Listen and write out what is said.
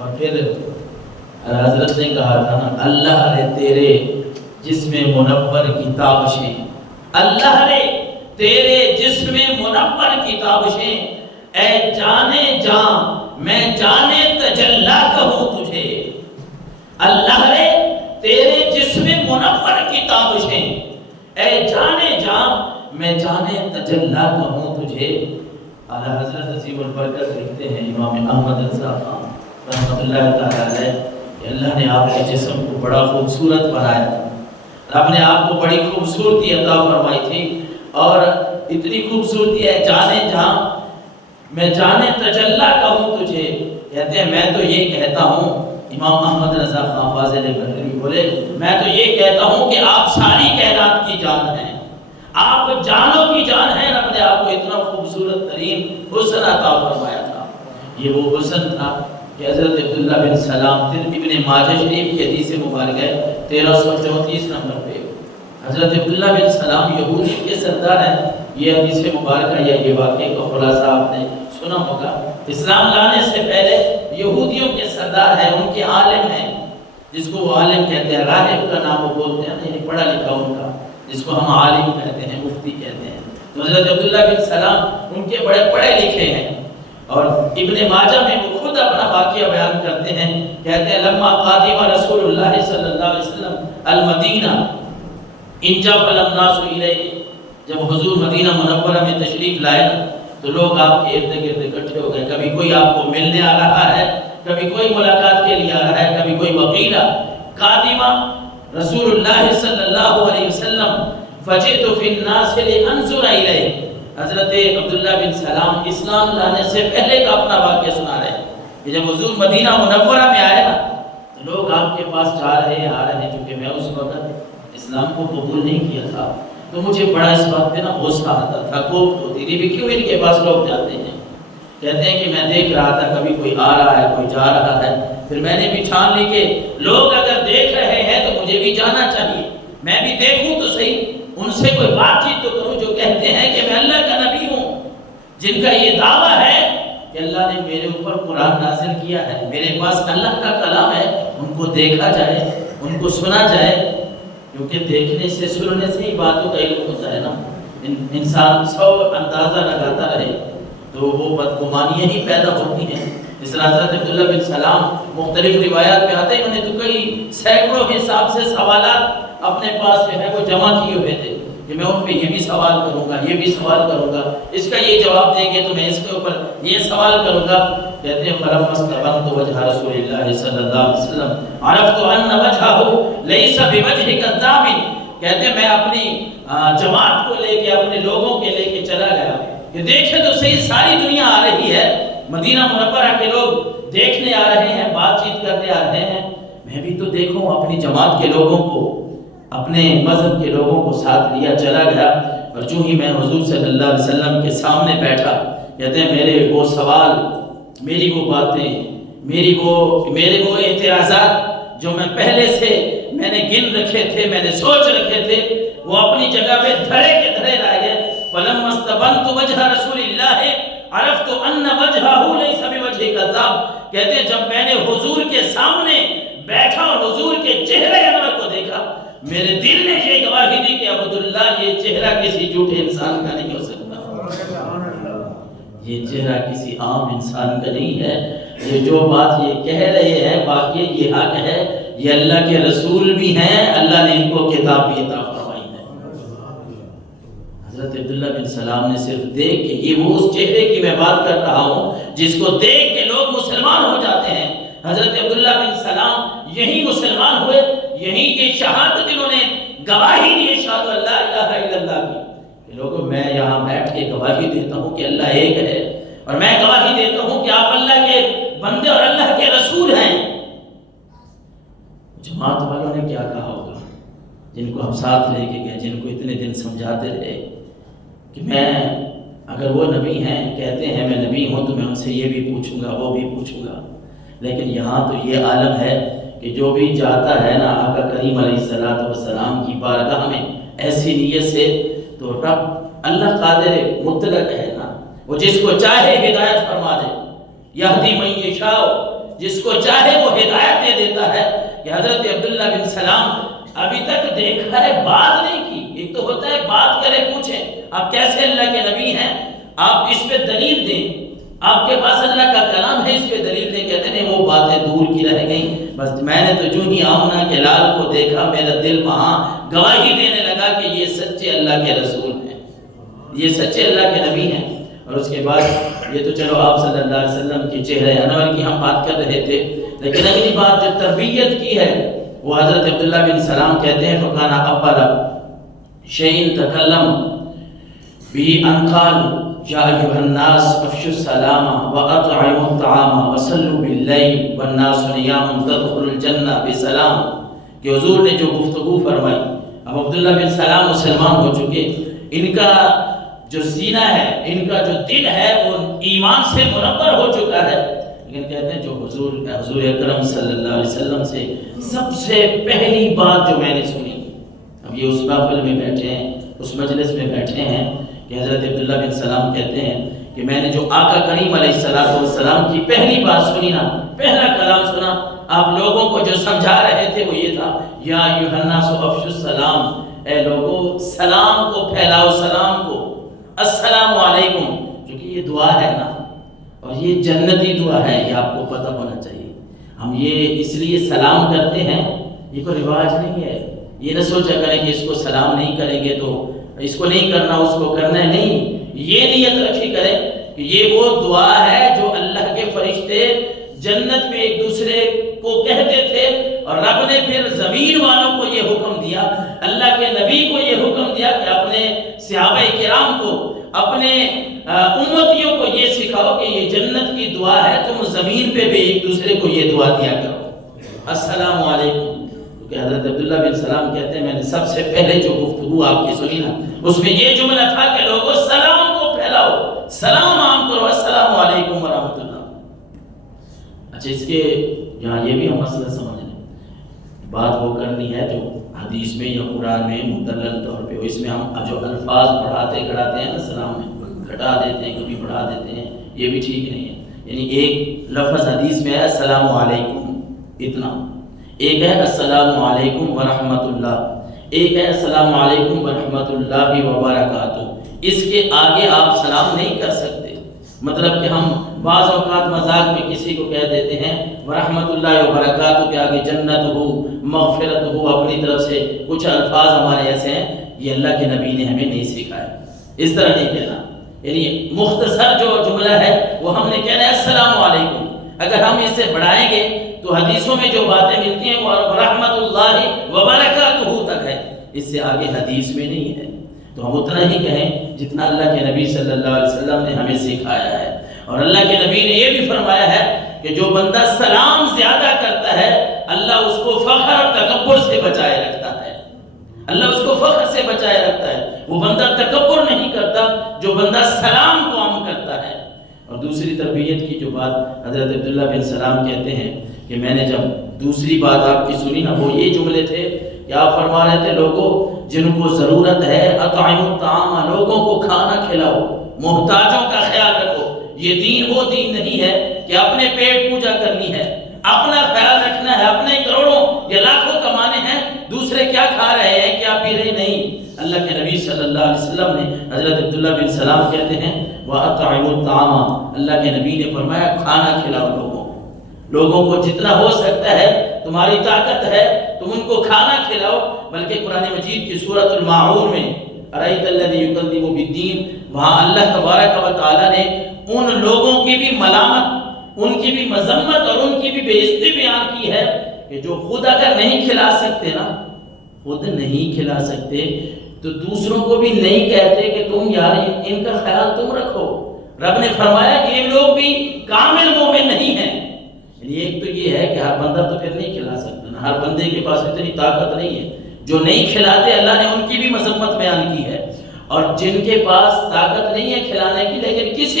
اور پھر حضرت نے کہا تھا نا، اللہ نے تیرے جسم منور کی تابشیں، اللہ نے تیرے جسم منور کی تابشیں، اے جانے جاں میں جانے تجلا کہوں تجھے، اللہ نے تیرے جسم منور کی تابشیں، اے جانے جاں میں جانے تجلا کہوں تجھے۔ اعلیٰ حضرت عظیم البرکت لکھتے ہیں امام احمد رضا خان رحمۃ اللہ تعالیٰ علیہ کہ اللہ نے آپ کے جسم کو بڑا خوبصورت بنایا تھا، رب نے آپ کو بڑی خوبصورتی عطا فرمائی تھی، اور اتنی خوبصورتی ہے جانے جہاں میں جانے تجلا کہوں تجھے۔ کہتے ہیں میں تو یہ کہتا ہوں، امام احمد رضا خان فاضل بریلوی بولے میں تو یہ کہتا ہوں کہ آپ ساری کائنات کی جان ہیں، آپ جانوں کی جان ہیں، رب نے آپ کو اتنا خوبصورت ترین حسن عطا فرمایا تھا۔ یہ وہ حسن تھا کہ حضرت عبداللہ بن سلام ابن ماجہ شریف کی حدیث مبارک ہے 1334 نمبر پہ، حضرت عبداللہ بن سلام یہودی کے سردار ہیں۔ یہ حدیث مبارکہ یا یہ واقعے کا خلاصہ آپ نے سنا ہوگا، اسلام لانے سے پہلے یہودیوں کے سردار ہیں، ان کے عالم ہیں، جس کو وہ عالم کہتے ہیں، راہب کا نام وہ بولتے ہیں، یعنی پڑھا لکھا ان کا، جس کو ہم عالم کہتے ہیں، مفتی کہتے ہیں۔ تو حضرت عبداللہ بن سلام ان کے بڑے پڑھے لکھے ہیں، اور ابن ماجہ میں وہ خود اپنا واقعہ بیان کرتے ہیں، کہتے ہیں لما قادم رسول اللہ صلی اللہ علیہ وسلم المدینہ انجب الناس الیہ، جب حضور مدینہ منورہ میں تشریف لائے تو لوگ آپ کے ارد گرد اکٹھے ہو گئے، کبھی کوئی آپ کو ملنے آ رہا ہے، کبھی کوئی ملاقات کے لیے آ رہا ہے، کبھی کوئی وکیلہ۔ قادمہ رسول اللہ صلی اللہ علیہ وسلم فجئت فی الناس لانظر الیہ، حضرت عبداللہ بن سلام اسلام لانے سے پہلے کا اپنا واقعہ سنا رہے ہیں کہ جب حضور مدینہ منورہ میں آئے نا تو لوگ آپ کے پاس جا رہے ہیں آ رہے ہیں، چونکہ میں اس وقت اسلام کو قبول نہیں کیا تھا تو مجھے بڑا اس بات پہ نا غصہ آتا تھا، کوفت ہوتی تھی بھی کیوں ان کے پاس لوگ جاتے ہیں۔ کہتے ہیں کہ میں دیکھ رہا تھا کبھی کوئی آ رہا ہے کوئی جا رہا ہے، پھر میں نے بھی ٹھان لی کہ لوگ اگر دیکھ رہے ہیں تو مجھے بھی جانا چاہیے، میں بھی دیکھوں تو صحیح، ان سے کوئی بات چیت تو کروں جو کہتے ہیں کہ میں اللہ کا نبی ہوں، جن کا یہ دعویٰ ہے کہ اللہ نے میرے اوپر قرآن نازل کیا ہے، میرے پاس اللہ کا کلام ہے، ان کو دیکھا جائے، ان کو سنا جائے، کیونکہ دیکھنے سے سننے سے ہی باتوں کا علم ہوتا ہے نا۔ انسان 100 اندازہ لگاتا رہے تو وہ بدگمانیاں ہی پیدا ہوتی ہیں۔ اس طرح حضرت عبداللہ بن سلام مختلف روایات میں آتے ہیں، انہوں نے تو کئی سینکڑوں حساب سے سوالات اپنے پاس جو ہے وہ جمع کیے ہوئے تھے کہ میں ان پہ یہ بھی سوال کروں گا، یہ بھی سوال کروں گا، اس کا یہ جواب دیں گے تو میں اس کے اوپر یہ سوال کروں گا۔ کہتے ہیں فَلَمَّا اسْتَبَنْتُ وَجْهَ رَسُولِ اللَّهِ صلی اللہ علیہ وسلم عَرَفْتُ أَنَّ وَجْهَهُ لَيْسَ بِوَجْهِ كَذَّابٍ، کہتے ہیں میں اپنی جماعت کو لے کے اپنے لوگوں کے لے کے چلا گیا کہ دیکھیں تو صحیح ساری دنیا آ رہی ہے، مدینہ منورہ کے لوگ دیکھنے آ رہے ہیں، بات چیت کرنے آ رہے ہیں، میں بھی تو دیکھوں اپنی جماعت کے لوگوں کو، اپنے مذہب کے لوگوں کو ساتھ لیا چلا گیا۔ اور جو ہی میں حضور صلی اللہ علیہ وسلم کے سامنے بیٹھا، کہتے ہیں میرے وہ سوال، میری وہ باتیں، میرے وہ اعتراضات جو میں پہلے سے میں نے گن رکھے تھے، میں نے سوچ رکھے تھے، وہ اپنی جگہ پہ دھڑے کے دھڑے رہ گئے۔ فَلَمَّا اسْتَبَنْتُ وَجْهَ رَسُولِ اللَّهِ عَرَفْتُ أَنَّ وَجْهَهُ لَيْسَ بِوَجْهِ كَذَّابٍ، کہتے ہیں جب میں نے حضور کے سامنے بیٹھا اور حضور کے چہرے انور کو دیکھا، میرے دل نے یہ گواہی دی کہ عبداللہ یہ چہرہ کسی جھوٹے انسان کا نہیں ہو سکتا، یہ چہرہ کسی عام انسان کا نہیں ہے، یہ جو بات یہ کہہ رہے ہیں واقعی یہ حق ہے، یہ اللہ کے رسول بھی ہیں، اللہ نے ان کو کتاب بھی عطا فرمائی ہے۔ حضرت عبداللہ بن سلام نے صرف دیکھ کے، یہ وہ اس چہرے کی میں بات کر رہا ہوں جس کو دیکھ کے لوگ مسلمان ہو جاتے ہیں، حضرت عبداللہ بن سلام یہی مسلمان ہوئے، یہی یہ شہادت انہوں نے گواہی دی اشہد ان لا الہ الا اللہ کی کہ لوگوں میں یہاں بیٹھ کے گواہی دیتا ہوں کہ اللہ ایک ہے، اور میں گواہی دیتا ہوں کہ آپ اللہ کے بندے اور اللہ کے رسول ہیں۔ جماعت والوں نے کیا کہا ہوگا، جن کو ہم ساتھ لے کے گئے، جن کو اتنے دن سمجھاتے رہے کہ میں اگر وہ نبی ہیں، کہتے ہیں میں نبی ہوں، تو میں ان سے یہ بھی پوچھوں گا وہ بھی پوچھوں گا، لیکن یہاں تو یہ عالم ہے کہ جو بھی جاتا ہے نا آقا کریم علیہ السلام کی بارگاہ میں ایسی نیت سے، تو رب اللہ قادر مطلق ہے نا، وہ جس کو چاہے ہدایت فرما دے، یہدی من یشاء، جس کو چاہے وہ ہدایت دے دیتا ہے کہ حضرت عبداللہ بن سلام ابھی تک دیکھا ہے، بات نہیں کی۔ ایک تو ہوتا ہے بات کرے پوچھیں آپ کیسے اللہ کے نبی ہیں، آپ اس پہ دلیل دیں، آپ کے پاس اللہ کا کلام ہے، اس پہ دلیل دیں۔ کہتے ہیں وہ باتیں دور کی رہ گئیں، بس میں نے تو جو ہی آمنہ کے لال کو دیکھا میرا دل وہاں گواہی دینے لگا کہ یہ سچے اللہ کے رسول ہیں، یہ سچے اللہ کے نبی ہیں۔ اور اس کے بعد یہ تو چلو آپ صلی اللہ علیہ وسلم کے چہرہ انور کی ہم بات کر رہے تھے، لیکن اگلی بات جو تربیت کی ہے وہ حضرت عبداللہ بن سلام کہتے ہیں فَقَانَ أَوَّلَ شَيْءٍ تَكَلَّمَ بِهِ أَنْ قَالَ يَا أَيُّهَا النَّاسُ أَفْشُوا السَّلَامَ وَأَطْعِمُوا الطَّعَامَ وَصَلُّوا بِاللَّيْلِ وَالنَّاسُ نِيَامٌ تَدْخُلُوا الْجَنَّةَ بِسَلَامٍ کہ حضور نے جو گفتگو فرمائی۔ اب عبداللہ بن سلام مسلمان ہو چکے، ان کا جو سینہ ہے، ان کا جو دل ہے وہ ایمان سے منور ہو چکا ہے، لیکن کہتے ہیں جو حضور اکرم صلی اللہ علیہ وسلم سے سب سے پہلی بات جو میں نے سنی، اب یہ اس محفل میں بیٹھے ہیں، اس مجلس میں بیٹھے ہیں کہ حضرت عبداللہ بن سلام کہتے ہیں کہ میں نے جو آقا کریم علیہ السلام کی پہلی بات سنی نا، پہلا کلام سنا، آپ لوگوں کو جو سمجھا رہے تھے وہ یہ تھا یا ایھا الناس افشوا السلام، اے لوگوں سلام کو پھیلاؤ، سلام کو، السلام علیکم، کیونکہ یہ دعا ہے نا، اور یہ جنتی دعا ہے، یہ آپ کو پتہ ہونا چاہیے۔ ہم یہ اس لیے سلام کرتے ہیں، یہ کوئی رواج نہیں ہے، یہ نہ سوچا کریں کہ اس کو سلام نہیں کریں گے تو اس کو نہیں کرنا، اس کو کرنا ہے، نہیں، یہ نیت رکھی کریں کہ یہ وہ دعا ہے جو اللہ کے فرشتے جنت میں ایک دوسرے کو کہتے تھے، اور رب نے پھر زمین والوں کو یہ حکم دیا، اللہ کے نبی کو یہ حکم دیا کہ اپنے صحابہ کرام کو، اپنے امتیوں کو یہ سکھاؤ کہ یہ جنت کی دعا ہے، تم زمین پہ بھی ایک دوسرے کو یہ دعا دیا کرو، السلام علیکم۔ کہ حضرت عبداللہ بن سلام کہتے ہیں میں نے سب سے پہلے جو گفتگو آپ کی سنی نا، اس میں یہ جملہ تھا کہ لوگوں سلام کو پھیلاؤ، سلام عام کرو، السلام علیکم ورحمۃ اللہ۔ اچھا اس کے یہاں یہ بھی ہم مسئلہ سمجھ لیں، بات وہ کرنی ہے جو حدیث میں یا قرآن میں مدلل طور پہ ہو، اس میں ہم جو الفاظ بڑھاتے گھڑاتے ہیں نا سلام میں، گھٹا دیتے ہیں کبھی بڑھا دیتے ہیں، یہ بھی ٹھیک نہیں ہے۔ یعنی ایک لفظ حدیث میں ہے السلام علیکم اتنا، ایک ہے السلام علیکم ورحمۃ اللہ، ایک ہے السلام علیکم ورحمۃ اللہ وبرکاتہ، اس کے آگے آپ سلام نہیں کر سکتے۔ مطلب کہ ہم بعض اوقات مذاق میں کسی کو کہہ دیتے ہیں ورحمۃ اللہ وبرکاتہ کے آگے جنت ہو، مغفرت ہو، اپنی طرف سے کچھ الفاظ ہمارے ایسے ہیں، یہ اللہ کے نبی نے ہمیں نہیں سکھایا، اس طرح نہیں کہنا۔ یعنی مختصر جو جملہ ہے وہ ہم نے کہنا ہے السلام علیکم، اگر ہم اسے بڑھائیں گے تو حدیثوں میں جو باتیں ملتی ہیں وہ رحمت اللہ وبرکاتہ تک ہے، اس سے آگے حدیث میں نہیں ہے، تو ہم اتنا ہی کہیں جتنا اللہ کے نبی صلی اللہ علیہ وسلم نے ہمیں سکھایا ہے۔ اور اللہ کے نبی نے یہ بھی فرمایا ہے کہ جو بندہ سلام زیادہ کرتا ہے اللہ اس کو فخر اور تکبر سے بچائے رکھتا ہے، اللہ اس کو فخر سے بچائے رکھتا ہے، وہ بندہ تکبر نہیں کرتا جو بندہ سلام کو عام کرتا ہے۔ اور دوسری تربیت کی جو بات حضرت عبداللہ بن سلام کہتے ہیں کہ میں نے جب دوسری بات آپ کی سنی نا، وہ یہ جملے تھے کہ آپ فرما رہے تھے لوگوں جن کو ضرورت ہے اطعموا الطعام، لوگوں کو کھانا کھلاؤ، محتاجوں کا خیال رکھو۔ یہ دین وہ دین نہیں ہے کہ اپنے پیٹ پوجا کرنی ہے، اپنا خیال رکھنا ہے، اپنے کروڑوں یا لاکھوں کمانے ہیں، دوسرے کیا کھا رہے ہیں کیا پی رہے، نہیں۔ اللہ کے نبی صلی اللہ علیہ وسلم نے، حضرت عبداللہ بن سلام کہتے ہیں وَأَطْعِمُوا الطَّعَامَ، اللہ کے نبی نے فرمایا کھانا کھلاؤ لوگوں کو جتنا ہو سکتا ہے، تمہاری طاقت ہے تم ان کو کھانا کھلاؤ۔ بلکہ قرآن مجید کی سورۃ الماعون میں أَرَأَيْتَ الَّذِي يُكَذِّبُ بِالدِّينِ، وہاں اللہ تبارک و تعالیٰ نے ان لوگوں کی بھی ملامت، ان کی بھی مذمت اور ان کی بھی بے عزتی بیان کی ہے کہ جو خود اگر نہیں کھلا سکتے نا، خود نہیں کھلا سکتے تو دوسروں کو بھی نہیں کہتے کہ تم یار ان کا خیال تم رکھو۔ رب نے فرمایا کہ یہ لوگ بھی کامل مومن نہیں ہیں۔ یعنی ایک تو یہ ہے کہ ہر بندہ تو پھر نہیں کھلا سکتا نا، ہر بندے کے پاس اتنی طاقت نہیں ہے، جو نہیں کھلاتے اللہ نے ان کی بھی مذمت بیان کی ہے، اور جن کے پاس طاقت نہیں ہے کھلانے کی لیکن کسی